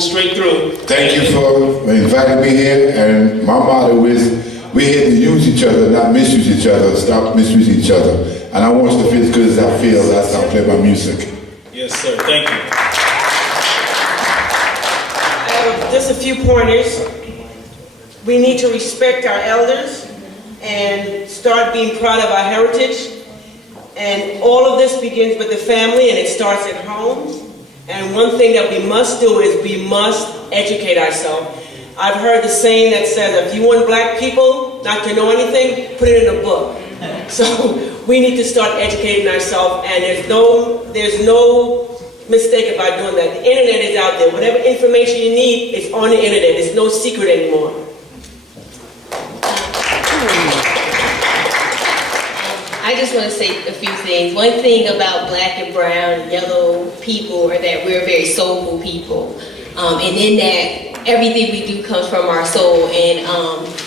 move straight through. Thank you for inviting me here, and my motto is, we're here to use each other, not misuse each other, stop misusing each other. And I want you to feel as good as I feel as I play my music. Yes, sir, thank you. I have just a few pointers. We need to respect our elders and start being proud of our heritage. And all of this begins with the family, and it starts at home. And one thing that we must do is we must educate ourselves. I've heard the saying that says, if you want black people not to know anything, put it in a book. So we need to start educating ourselves, and there's no mistake about doing that. The internet is out there. Whatever information you need is on the internet. It's no secret anymore. I just want to say a few things. One thing about black and brown and yellow people are that we're very soulful people. And in that, everything we do comes from our soul. And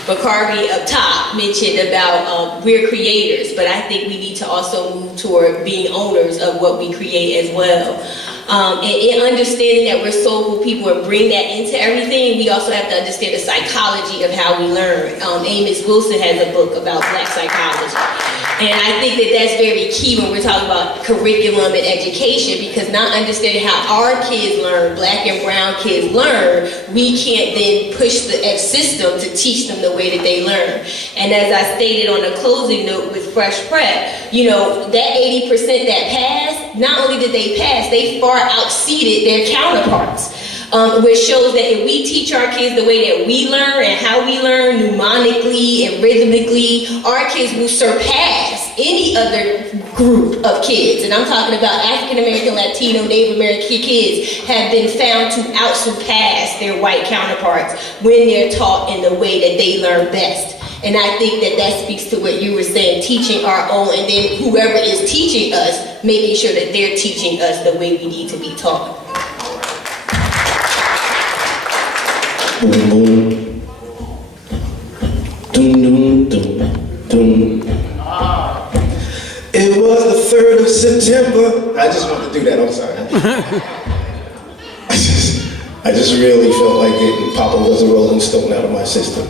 Bakari up top mentioned about we're creators, but I think we need to also move toward being owners of what we create as well. And in understanding that we're soulful people and bring that into everything, we also have to understand the psychology of how we learn. Amos Wilson has a book about black psychology. And I think that that's very key when we're talking about curriculum and education, because not understanding how our kids learn, black and brown kids learn, we can't then push the system to teach them the way that they learn. And as I stated on the closing note with Fresh Prep, you know, that 80% that passed, not only did they pass, they far exceeded their counterparts. Which shows that if we teach our kids the way that we learn and how we learn mnemonically and rhythmically, our kids will surpass any other group of kids. And I'm talking about African American, Latino, Native American kids have been found to outsurpass their white counterparts when they're taught in the way that they learn best. And I think that that speaks to what you were saying, teaching our own, and then whoever is teaching us, making sure that they're teaching us the way we need to be taught. Boom, boom. Dum, dum, dum, dum. It was the 3rd of September. I just want to do that, I'm sorry. I just really felt like getting Papa Was a Rolling Stone out of my system.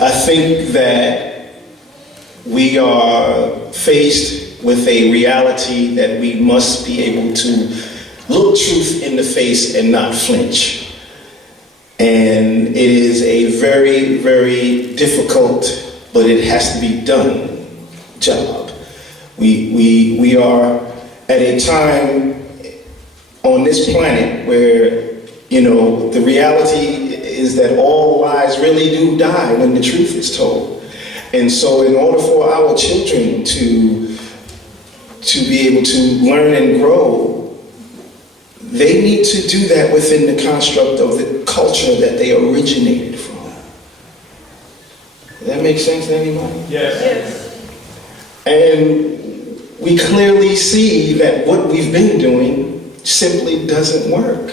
I think that we are faced with a reality that we must be able to look truth in the face and not flinch. And it is a very, very difficult, but it has to be done job. We are at a time on this planet where, you know, the reality is that all lies really do die when the truth is told. And so in order for our children to be able to learn and grow, they need to do that within the construct of the culture that they originated from. Does that make sense to anybody? Yes. And we clearly see that what we've been doing simply doesn't work.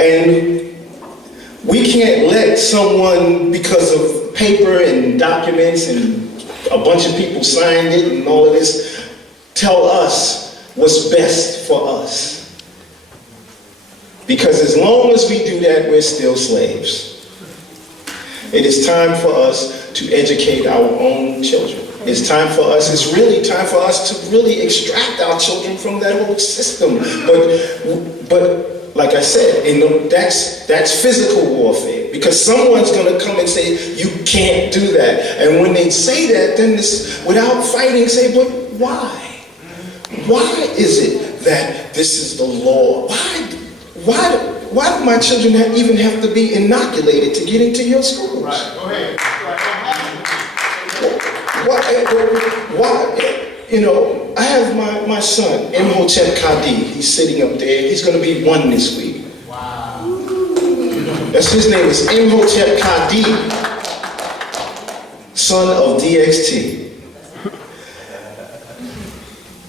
And we can't let someone, because of paper and documents and a bunch of people signed it and all of this, tell us what's best for us. Because as long as we do that, we're still slaves. It is time for us to educate our own children. It's time for us, it's really time for us to really extract our children from that whole system. But like I said, that's physical warfare, because someone's going to come and say, you can't do that. And when they say that, then this, without fighting, say, but why? Why is it that this is the law? Why do my children even have to be inoculated to get into your schools? Right, go ahead. Why? You know, I have my son, Imhotep Kadi. He's sitting up there. He's going to be 1 this week. Wow. That's his name is Imhotep Kadi, son of DXT.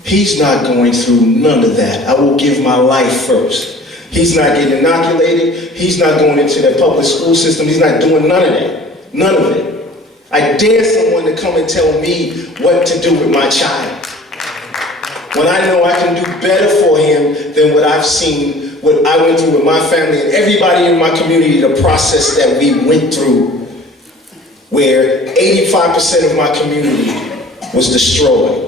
He's not going through none of that. I will give my life first. He's not getting inoculated. He's not going into the public school system. He's not doing none of that. None of it. I dare someone to come and tell me what to do with my child. when I know I can do better for him than what I've seen, what I went through with my family and everybody in my community, the process that we went through, where 85% of my community was destroyed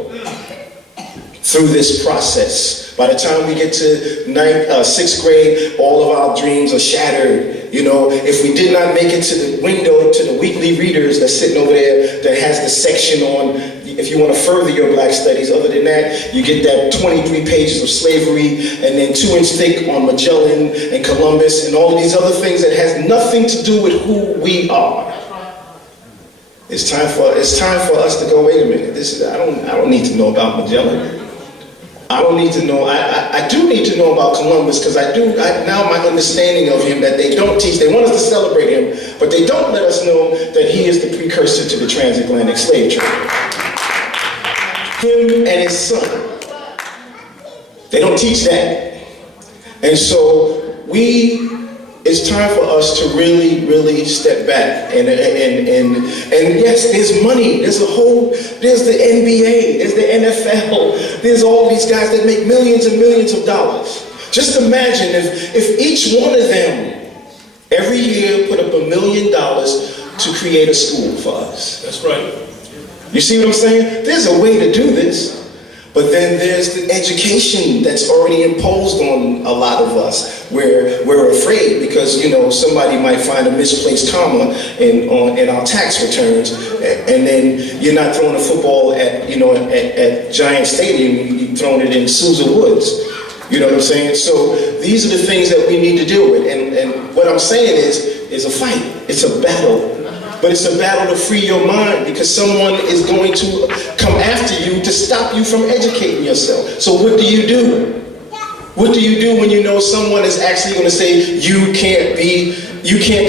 through this process. By the time we get to sixth grade, all of our dreams are shattered. You know, if we did not make it to the window, to the weekly readers that's sitting over there that has the section on, if you want to further your black studies, other than that, you get that 23 pages of slavery and then 2-inch thick on Magellan and Columbus and all of these other things that has nothing to do with who we are. It's time for us to go, wait a minute, I don't need to know about Magellan. I don't need to know, I do need to know about Columbus, because now my understanding of him that they don't teach, they want us to celebrate him, but they don't let us know that he is the precursor to the transatlantic slave trade. Him and his son. They don't teach that. And so it's time for us to really, really step back. And yes, there's money. There's the NBA, there's the NFL, there's all these guys that make millions and millions of dollars. Just imagine if each one of them every year put up $1 million to create a school for us. That's right. You see what I'm saying? There's a way to do this. But then there's the education that's already imposed on a lot of us, where we're afraid because, you know, somebody might find a misplaced comma in our tax returns, and then you're not throwing a football at Giant Stadium, you're throwing it in Sousa Woods. You know what I'm saying? So these are the things that we need to deal with. And what I'm saying is a fight. It's a battle. But it's a battle to free your mind, because someone is going to come after you to stop you from educating yourself. So what do you do? What do you do when you know someone is actually going to say, you can't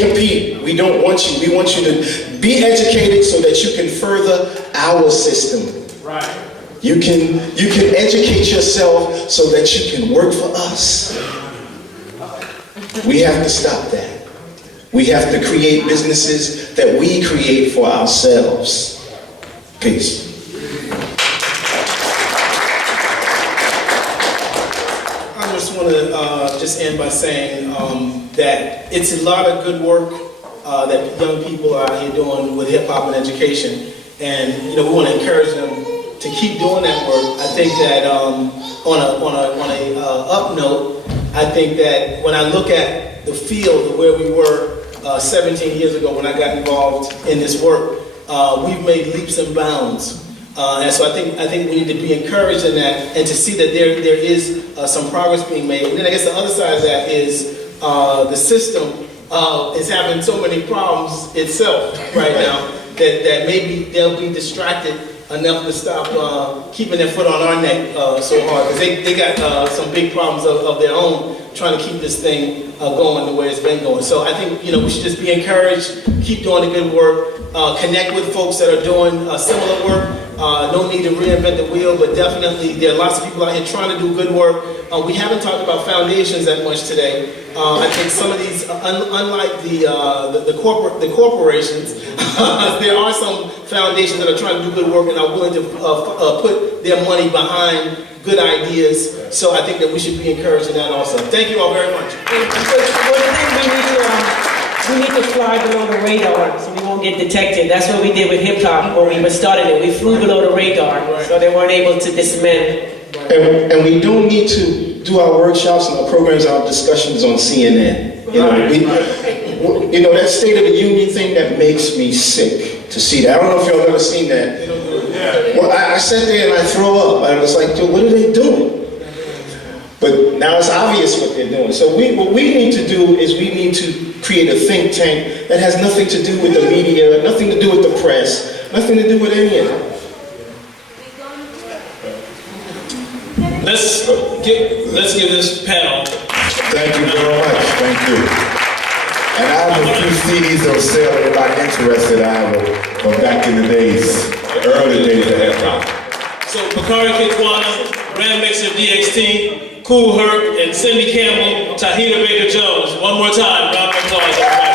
compete. We don't want you. We want you to be educated so that you can further our system. Right. You can educate yourself so that you can work for us. We have to stop that. We have to create businesses that we create for ourselves. Peace. I just want to just end by saying that it's a lot of good work that young people are out here doing with hip hop and education, and we want to encourage them to keep doing that work. I think that on a up note, I think that when I look at the field of where we were 17 years ago when I got involved in this work, we've made leaps and bounds. And so I think we need to be encouraged in that, and to see that there is some progress being made. And then I guess the other side of that is the system is having so many problems itself right now that maybe they'll be distracted enough to stop keeping their foot on our neck so hard, because they got some big problems of their own trying to keep this thing going the way it's been going. So I think we should just be encouraged, keep doing the good work, connect with folks that are doing similar work. No need to reinvent the wheel, but definitely there are lots of people out here trying to do good work. We haven't talked about foundations that much today. I think some of these, unlike the corporations, there are some foundations that are trying to do good work and are willing to put their money behind good ideas. So I think that we should be encouraged in that also. Thank you all very much. We need to fly below the radar so we won't get detected. That's what we did with hip hop when we started it. We flew below the radar, so they weren't able to dismantle. And we don't need to do our workshops and our programs, our discussions on CNN. That State of the Union thing, that makes me sick to see that. I don't know if y'all ever seen that. Well, I sat there and I throw up. I was like, what are they doing? But now it's obvious what they're doing. So what we need to do is we need to create a think tank that has nothing to do with the media, nothing to do with the press, nothing to do with any of it. Let's give this panel. Thank you very much. Thank you. And I have a few CDs on sale if I'm interested. I have them from back in the days, early days of hip hop. So Bakari Kikwana, Grand Mixer DXT, Cool Herc, and Cindy Campbell, Tahita Baker Jones. One more time, round of applause, everybody.